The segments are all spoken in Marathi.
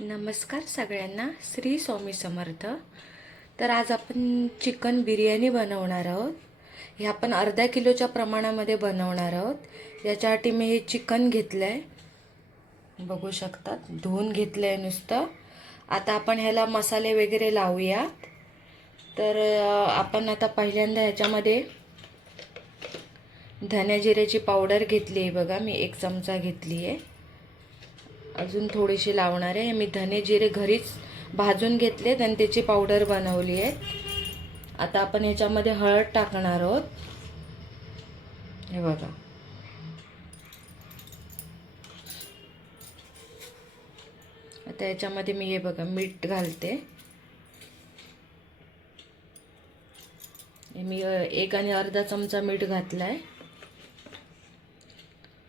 नमस्कार सगळ्यांना श्री स्वामी समर्थ. तर आज आपण चिकन बिर्याणी बनवणार आहोत. हे आपण अर्ध्या किलोच्या प्रमाणामध्ये बनवणार आहोत. याच्यासाठी मी हे चिकन घेतलं आहे बघू शकतात धुवून घेतलं आहे नुसतं. आता आपण ह्याला मसाले वगैरे लावूयात. तर आपण आता पहिल्यांदा ह्याच्यामध्ये धन्या जिऱ्याची पावडर घेतली आहे बघा. मी एक चमचा घेतली आहे. अजून थोडीशी लावणार आहे. मी धने जिरे घरीच भाजून घेतलेत आणि त्याची पावडर बनवली आहे. आता आपण ह्याच्यामध्ये हळद टाकणार आहोत. हे बघा. आता याच्यामध्ये मी हे बघा मीठ घालते. हे मी एक आणि अर्धा चमचा मीठ घातला आहे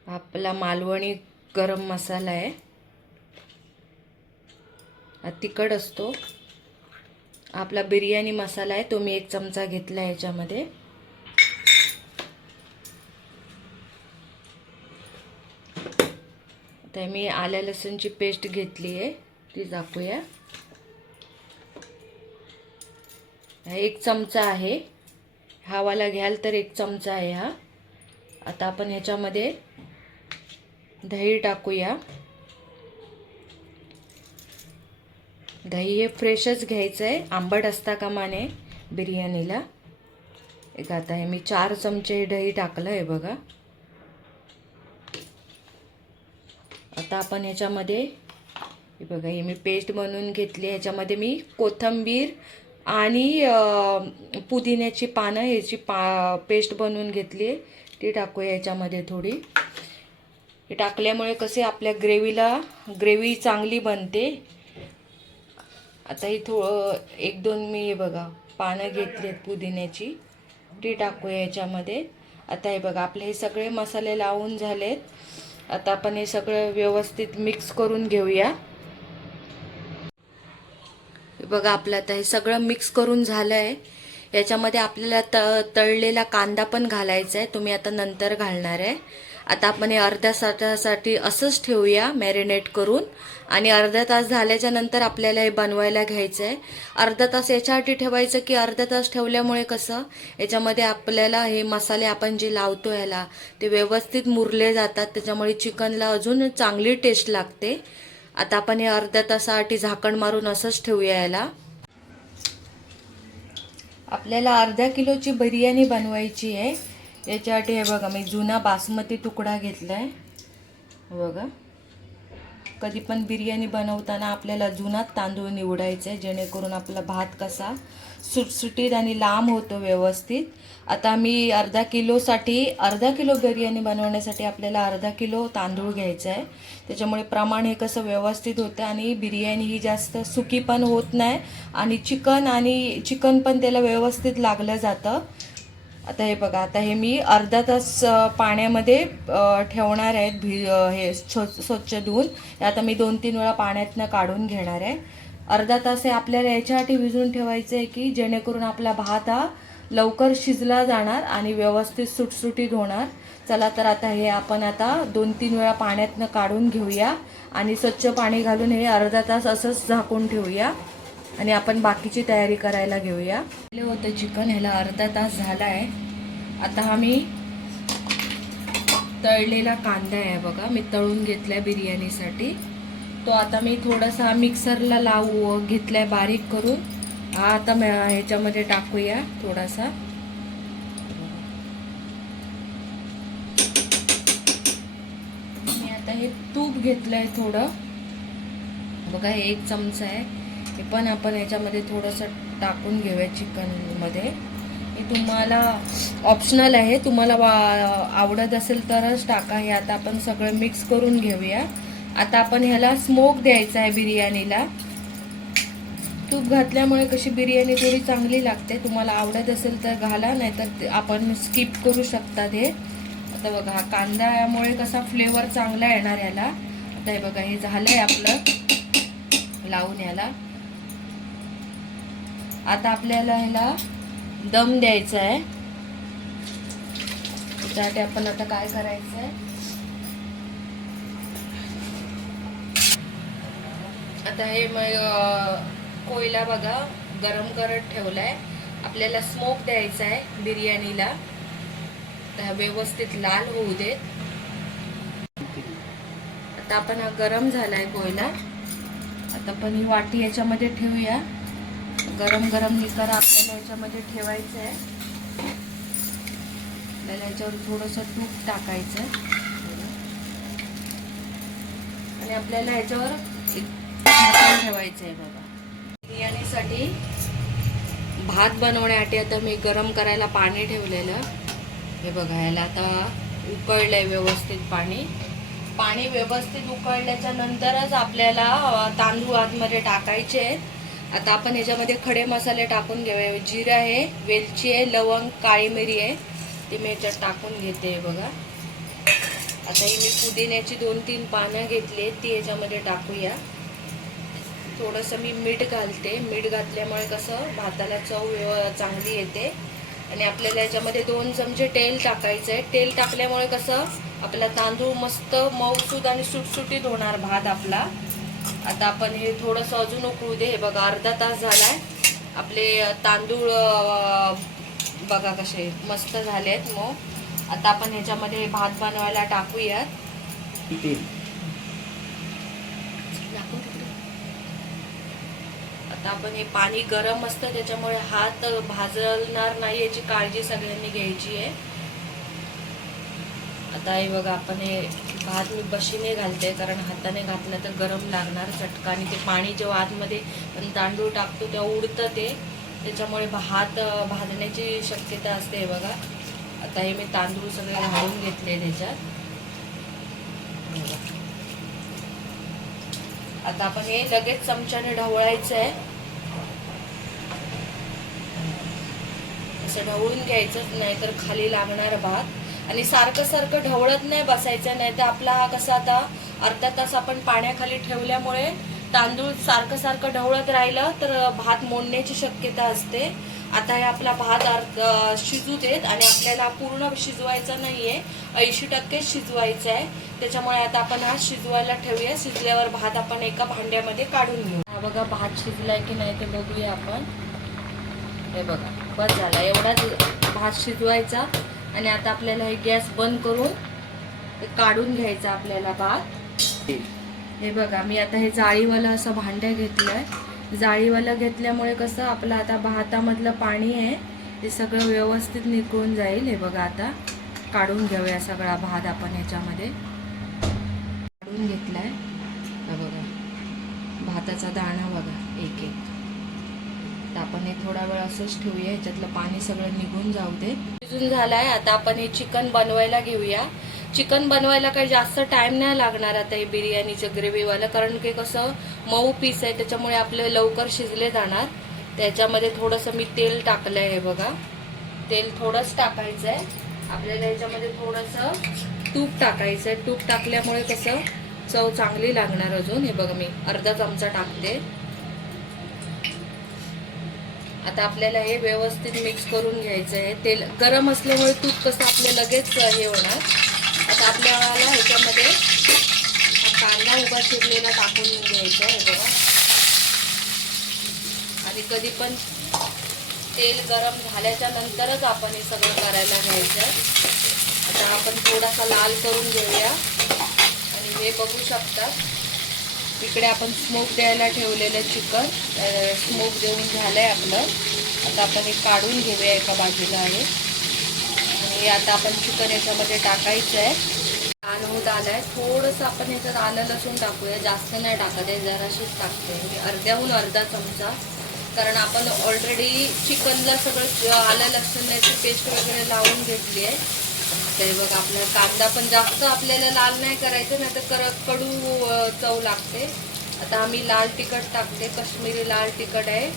आपला मालवणी गरम मसाला आहे. तिखट असतो. आपला बिर्याणी मसाला आहे तो मी एक चमचा घेतला आहे याच्यामध्ये. तर मी आल्या लसूणची पेस्ट घेतली आहे ती टाकूया एक चमचा आहे. हावाला घ्याल तर एक चमचा आहे हा. आता आपण ह्याच्यामध्ये दही टाकूया. दही हे फ्रेशच घ्यायचं आहे आंबट असता कामाने बिर्याणीला. एक आता हे मी चार चमचे दही टाकलं आहे बघा. आता आपण ह्याच्यामध्ये हे बघा हे मी पेस्ट बनवून घेतली ह्याच्यामध्ये मी कोथिंबीर आणि पुदिन्याची पानं ह्याची पा पेस्ट बनवून घेतली आहे. ती टाकूया याच्यामध्ये थोडी. हे टाकल्यामुळे कसे आपल्या ग्रेव्हीला ग्रेव्ही चांगली बनते. आता ही थोडं एक दोन मी हे बघा पानं घेतली आहेत पुदिन्याची ती टाकूया याच्यामध्ये. आता हे बघा आपले हे सगळे मसाले लावून झालेत. आता आपण हे सगळं व्यवस्थित मिक्स करून घेऊया. बघा आपलं आता हे सगळं मिक्स करून झालं आहे याच्यामध्ये आपल्याला त तळलेला कांदा पण घालायचा आहे तुम्ही आता नंतर घालणार आहे. आता आपण हे अर्ध्या तासासाठी असंच ठेवूया मॅरिनेट करून. आणि अर्धा तास झाल्याच्यानंतर आपल्याला हे बनवायला घ्यायचं आहे अर्धा तास याच्यासाठी ठेवायचं की अर्धा तास ठेवल्यामुळे कसं? याच्यामध्ये आपल्याला हे मसाले आपण जे लावतो याला ते व्यवस्थित मुरले जातात. त्याच्यामुळे चिकनला अजून चांगली टेस्ट लागते. आता आपण हे अर्ध्या तासासाठी झाकण मारून असंच ठेवूया याला. आपल्याला अर्ध्या किलोची बिर्याणी बनवायची आहे. याच्यासाठी हे बघा मी जुना बासमती तुकडा घेतला आहे बघा. कधी पण बिर्याणी बनवताना आपल्याला जुनात तांदूळ निवडायचा आहे जेणेकरून आपला भात कसा सुटसुटीत आणि लांब होतो व्यवस्थित. आता मी अर्धा किलोसाठी अर्धा किलो बिर्याणी बनवण्यासाठी आपल्याला अर्धा किलो तांदूळ घ्यायचा आहे त्याच्यामुळे प्रमाण हे कसं व्यवस्थित होतं आणि बिर्याणी ही जास्त सुकी पण होत नाही आणि चिकन आणि चिकन पण त्याला व्यवस्थित लागलं जातं. आता हे बघा आता हे मी अर्धा तास पाण्यामध्ये ठेवणार आहेत भि हे स्व- स्वच्छ धुवून हे आता मी दोन तीन वेळा पाण्यातनं काढून घेणार आहे. अर्धा तास हे आपल्याला याच्यासाठी भिजून ठेवायचं आहे की जेणेकरून आपला भात हा लवकर शिजला जाणार आणि व्यवस्थित सुटसुटीत होणार. चला तर आता हे आपण आता दोन तीन वेळा पाण्यातनं काढून घेऊया आणि स्वच्छ पाणी घालून हे अर्धा तास असंच झाकून ठेवूया. आणि आपण बाकीची तयारी करायला घेऊया. आपलं होतं चिकन ह्याला अर्धा तास झाला आहे आता हा मी तळलेला कांदा आहे बघा. मी तळून घेतलाय बिर्याणीसाठी. तो आता मी थोडासा मिक्सरला लावू घेतलाय बारीक करून. हा आता ह्याच्यामध्ये टाकूया थोडासा. मी आता हे तूप घेतलंय थोडं. बघा हे एक चमचा आहे. ते पण आपण याच्यामध्ये थोडंसं टाकून घेऊया चिकनमध्ये हे तुम्हाला ऑप्शनल आहे. तुम्हाला वा- आवडत असेल तरच टाका. हे आता आपण सगळं मिक्स करून घेऊया. आता आपण ह्याला स्मोक द्यायचा आहे बिर्याणीला. तूप घातल्यामुळे कशी बिर्याणी थोडी चांगली लागते. तुम्हाला आवडत असेल तर घाला नाहीतर आपण स्किप करू शकतात हे आता बघा हा कांद्यामुळे कसा फ्लेवर चांगला येणार याला आता हे बघा हे झालं आहे आपलं. लावून याला आता आपल्याला ह्याला दम द्यायचा आहे. त्यासाठी आपण आता काय करायचं आहे? आता हे मग कोयला बघा गरम करत ठेवलाय. आपल्याला स्मोक द्यायचा आहे बिर्याणीला. तर व्यवस्थित लाल होऊ देत. आता आपण हा गरम झालाय कोयला. आता पण ही वाटी याच्यामध्ये ठेवूया. गरम गरम निकर आपल्याला याच्यामध्ये ठेवायचं आहे. आपल्याला याच्यावर थोडंसं तूप टाकायचं आहे. आणि आपल्याला याच्यावर ठेवायचं आहे बघा. बिर्याणीसाठी भात बनवण्यासाठी आता मी गरम करायला पाणी ठेवलेलं. हे बघा याला आता उकळलंय व्यवस्थित पाणी. पाणी व्यवस्थित उकळल्याच्या नंतरच आपल्याला तांदूळ आतमध्ये टाकायचे आहेत. आता आपण याच्यामध्ये खडे मसाले टाकून घेऊया. जिरं आहे वेलची आहे लवंग काळी मिरी आहे. ती मी याच्यात टाकून घेते बघा. आता ही मी पुदिन्याची दोन तीन पानं घेतली ती याच्यामध्ये टाकूया. थोडंसं मी मीठ घालते. मीठ घातल्यामुळे कसं भाताला चव व्यव- चांगली येते. आणि आपल्याला याच्यामध्ये दोन चमचे तेल टाकायचं आहे. तेल टाकल्यामुळे कसं आपला तांदूळ मस्त मऊसूद आणि सुटसुटीत होणार भात आपला. आता आपण हे थोडंसं अजून उकळू दे. हे बघा अर्धा तास झालाय. आपले तांदूळ बघा कसे मस्त झाले आहेत मग आता आपण ह्याच्यामध्ये भात बनवायला टाकूयात. आता आपण हे पाणी गरम असतं त्याच्यामुळे हात भाजणार नाही याची काळजी सगळ्यांनी घ्यायची आहे. आता हे बघा आपण हे भात मी बशीने घालते कारण हाताने घातलं तर गरम लागणार चटका. आणि ते पाणी जेव्हा आतमध्ये तांदूळ टाकतो तेव्हा उडतं ते. त्याच्यामुळे भात भाजण्याची शक्यता असते बघा. आता हे मी तांदूळ सगळे घालून घेतले त्याच्यात. आता आपण हे लगेच चमच्याने ढवळायचं आहे असं ढवळून घ्यायचं नाही तर खाली लागणार भात. आणि सारखं सारखं ढवळत नाही बसायचं नाही तर आपला हा कसा आता अर्धा तास आपण पाण्याखाली ठेवल्यामुळे तांदूळ सारखं सारखं ढवळत राहिलं तर भात मोडण्याची शक्यता असते. आता हे आपला भात अर्ध शिजू देत आणि आपल्याला पूर्ण शिजवायचा नाही आहे ऐंशी टक्के शिजवायचा आहे. त्याच्यामुळे आता आपण हा शिजवायला ठेवूया. शिजल्यावर भात आपण एका भांड्यामध्ये काढून घेऊ. हा बघा भात शिजलाय की नाही ते बघूया आपण. हे बघा बस झाला. एवढाच भात शिजवायचा. आणि आता आपल्याला हे गॅस बंद करून ते काढून घ्यायचा आपल्याला भात हे बघा मी आता हे जाळीवालं असं भांडं घेतलंय. जाळीवालं घेतल्यामुळे कसं आपलं आता भातामधलं पाणी आहे ते सगळं व्यवस्थित निघून जाईल. हे बघा आता काढून घेऊया सगळा भात आपण ह्याच्यामध्ये. काढून घेतलाय. आहे बघा भाताचा दाणा बघा एक एक तर आपण हे थोडा वेळ असंच ठेवूया ह्याच्यातलं पाणी सगळं निघून जाऊ दे. शिजून झालाय आता आपण हे चिकन बनवायला घेऊया. चिकन बनवायला काही जास्त टाइम नाही लागणार आता हे बिर्याणीचं ग्रेव्हीवालं कारण की कसं मऊ पीस आहे त्याच्यामुळे आपले लवकर शिजले जाणार. त्याच्यामध्ये थोडंसं मी तेल टाकलं आहे बघा. तेल थोडंच टाकायचं आहे आपल्याला याच्यामध्ये थोडंसं तूप टाकायचं आहे तूप टाकल्यामुळे कसं चव चांगली लागणार अजून. हे बघा मी अर्धा चमचा टाकते. आता आपल्याला हे व्यवस्थित मिक्स करून घ्यायचं आहे. तेल गरम असल्यामुळे तूप कसं आपलं लगेच हे होणार. आता आपल्याला ह्याच्यामध्ये कांदा उभा चिरलेला टाकून घ्यायचा आहे बघा. आणि कधी पण तेल गरम झाल्याच्या नंतरच आपण हे सगळं करायला घ्यायचं आहे. आता आपण थोडासा लाल करून घेऊया. आणि हे बघू शकता. इकडे आपण स्मोक द्यायला ठेवलेलं चिकन स्मोक देऊन झालं आहे आपलं. आता आपण हे काढून घेऊया एका बाजूला आहे आणि आता आपण चिकन याच्यामध्ये टाकायचं आहे. छान होत आलाय. थोडंसं आपण ह्याच्यात आलं लसूण टाकूया. जास्त नाही टाकत आहे जराशीच टाकते. मी अर्ध्याहून अर्धा चमचा. कारण आपण ऑलरेडी चिकनला सगळं आलं लसूण याची पेस्ट वगैरे लावून घेतली आहे. ते बघ आपला कांदा पण जास्त आपल्याला लाल नाही करायचं नाही तर कडू चव लागते. आता आम्ही लाल तिखट टाकते कश्मीरी लाल तिखट आहे.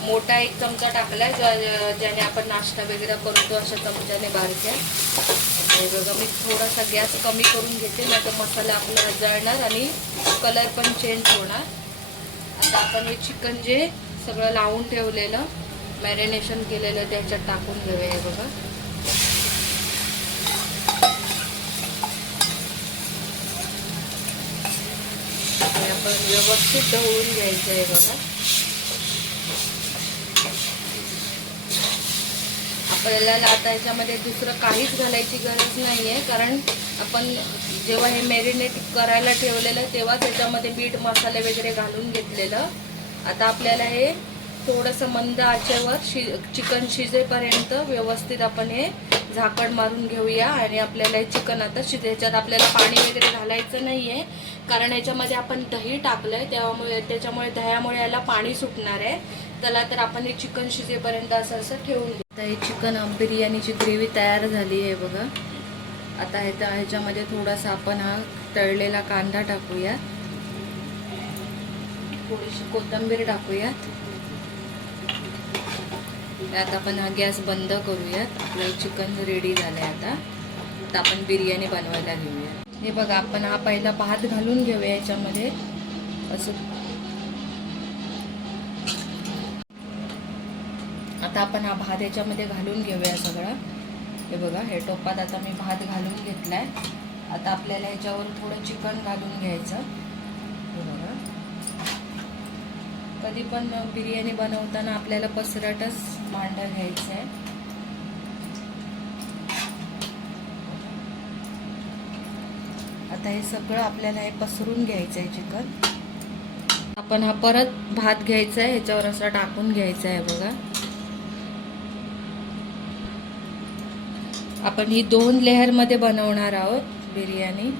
मोठा एक चमचा टाकलाय ज्या- ज्याने आपण नाश्ता वगैरे करतो अशा चमच्याने बारक्या हे बघा मी थोडासा गॅस कमी करून घेते नाही तर मसाला आपला जळणार आणि कलर पण चेंज होणार. आता आपण हे चिकन जे सगळं लावून ठेवलेलं मॅरिनेशन केलेलं त्याच्यात टाकून घेऊया हे बघा. आपण व्यवस्थित ढवळून घ्यायचं आहे बघा. आपल्याला आता याच्यामध्ये दुसरं काहीच घालायची गरज नाही आहे कारण आपण जेव्हा हे मॅरिनेट करायला ठेवलेलं तेव्हा त्याच्यामध्ये मीठ मसाले वगैरे घालून घेतलेलं. आता आपल्याला हे थोडंसं मंद आचेवर शि चिकन शिजेपर्यंत व्यवस्थित आपण हे झाकण मारून घेऊया आणि आपल्याला चिकन आता शिज ह्याच्यात आपल्याला पाणी वगैरे घालायचं नाही आहे कारण याच्यामध्ये आपण दही टाकलं आहे त्यामुळे त्याच्यामुळे दह्यामुळे याला पाणी सुटणार आहे. त्याला तर आपण हे चिकन शिजेपर्यंत असं असं ठेवून घेऊ आता हे चिकन बिर्याणीची ग्रेव्ही तयार झाली आहे बघा. आता ह्याच्या ह्याच्यामध्ये थोडासा आपण हा तळलेला कांदा टाकूया. थोडीशी कोथिंबीर टाकूयात. आता आपण हा गॅस बंद करूयात. आपलं चिकन रेडी झालंय आता. तर आपण बिर्याणी बनवायला घेऊया हे बघा आपण हा पहिला भात घालून घेऊया याच्यामध्ये. असं. आता आपण हा भात याच्यामध्ये घालून घेऊया सगळा. हे बघा हे टोपात आता मी भात घालून घेतलाय. आता आपल्याला ह्याच्यावर थोडं चिकन घालून घ्यायचं. हे बघा. कधी पण बिर्याणी बनवताना आपल्याला पसरटच मांडं घ्यायचं. आहे आता हे सगळं आपल्याला हे पसरून घ्यायचं आहे चिकन. आपण हा परत भात घ्यायचा आहे ह्याच्यावर असं टाकून घ्यायचा आहे बघा. आपण ही दोन लेहरमध्ये बनवणार आहोत बिर्याणी.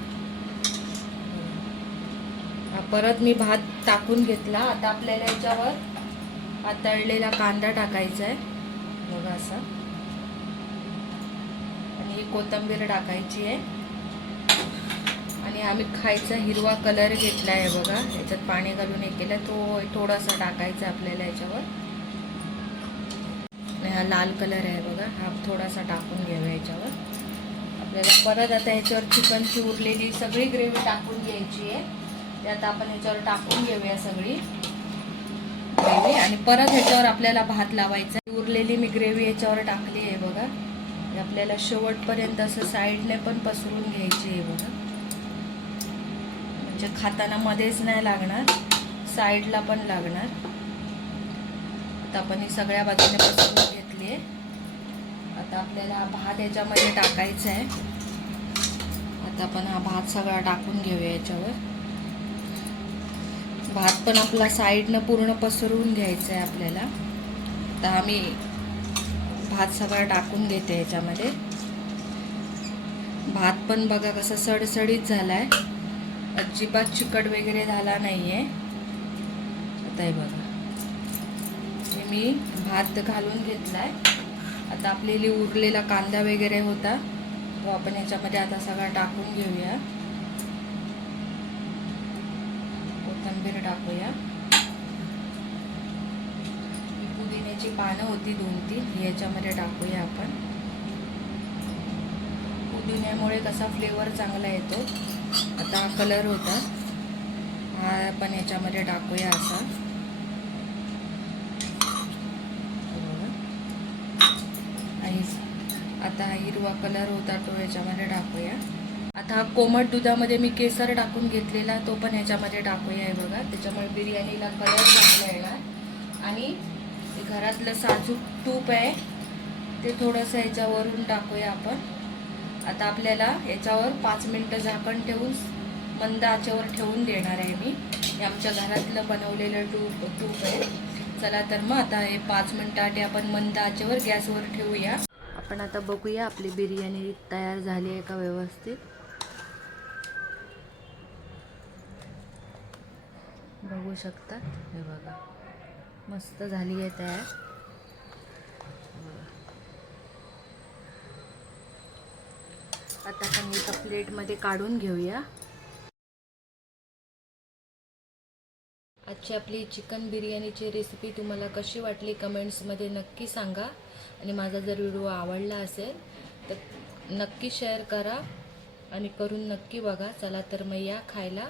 हा परत मी भात टाकून घेतला. आता आपल्याला याच्यावर हा तळलेला कांदा टाकायचा आहे. बघा असा. आणि ही कोथिंबीर टाकायची आहे. आणि आम्ही खायचा हिरवा कलर घेतला आहे बघा. याच्यात पाणी घालून हे केलं. तो थोडासा टाकायचा आपल्याला याच्यावर. हा लाल कलर आहे बघा. हा थोडासा टाकून घ्यावा याच्यावर. आपल्याला परत आता ह्याच्यावर चिकनची उरलेली सगळी ग्रेव्ही टाकून घ्यायची आहे. ते आता आपण ह्याच्यावर टाकून घेऊया सगळी. ग्रेव्ही आणि परत ह्याच्यावर आपल्याला भात लावायचा. उरलेली मी ग्रेव्ही याच्यावर टाकली आहे बघा. आपल्याला शेवटपर्यंत असं साईडने पण पसरून घ्यायची आहे बघा. म्हणजे खाताना मध्येच नाही लागणार साईडला पण लागणार. आता आपण ही सगळ्या बाजूने पसरून घेतली आहे. आता आपल्याला भात याच्यामध्ये टाकायचा आहे. आता आपण हा भात सगळा टाकून घेऊया याच्यावर. भात पण आपला साईडनं पूर्ण पसरवून घ्यायचा आहे आपल्याला. तर आम्ही भात सगळा टाकून घेते याच्यामध्ये. भात पण बघा कसं सडसडीत झाला आहे अजिबात चिकट वगैरे झाला नाही आहे आता हे बघा. हे मी भात घालून घेतला आहे आता आपल्याला उरलेला कांदा वगैरे होता. तो आपण याच्यामध्ये आता सगळा टाकून घेऊया कोथिंबीर टाकूया ही पुदिन्याची पानं होती दोन तीन ह्याच्यामध्ये टाकूया आपण. पुदिन्यामुळे कसा फ्लेवर चांगला येतो. आता कलर होता. हा आपण याच्यामध्ये टाकूया असा. आणि आता हा हिरवा कलर होता तो याच्यामध्ये टाकूया. आता हा कोमट दुधामध्ये मी केसर टाकून घेतलेला तो पण ह्याच्यामध्ये टाकूया बघा. त्याच्यामुळे बिर्याणीला कलर चांगला येणार. आणि घरातलं साजूक तूप आहे. ते थोडंसं याच्यावरून टाकूया आपण. आता आपल्याला याच्यावर पाच मिनटं झाकण ठेवून मंद आचेवर ठेवून देणार आहे मी. हे आमच्या घरातलं बनवलेलं तूप तूप आहे. चला तर मग आता हे पाच मिनटासाठी आपण मंद आचेवर गॅसवर ठेवूया. आपण आता बघूया आपली बिर्याणी तयार झाली आहे का व्यवस्थित. बघू शकतात हे बघा. मस्त झाली आहे तयार. आता आपण एका प्लेटमध्ये काढून घेऊया. आजची आपली चिकन बिर्याणीची रेसिपी तुम्हाला कशी वाटली कमेंट्समध्ये नक्की सांगा. आणि माझा जर व्हिडिओ आवडला असेल तर नक्की शेअर करा आणि करून नक्की बघा. चला तर मग या खायला.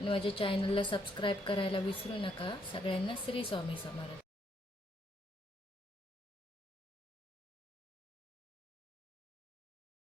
आणि माझ्या चॅनलला सबस्क्राईब करायला विसरू नका. सगळ्यांना श्री स्वामी समर्थ.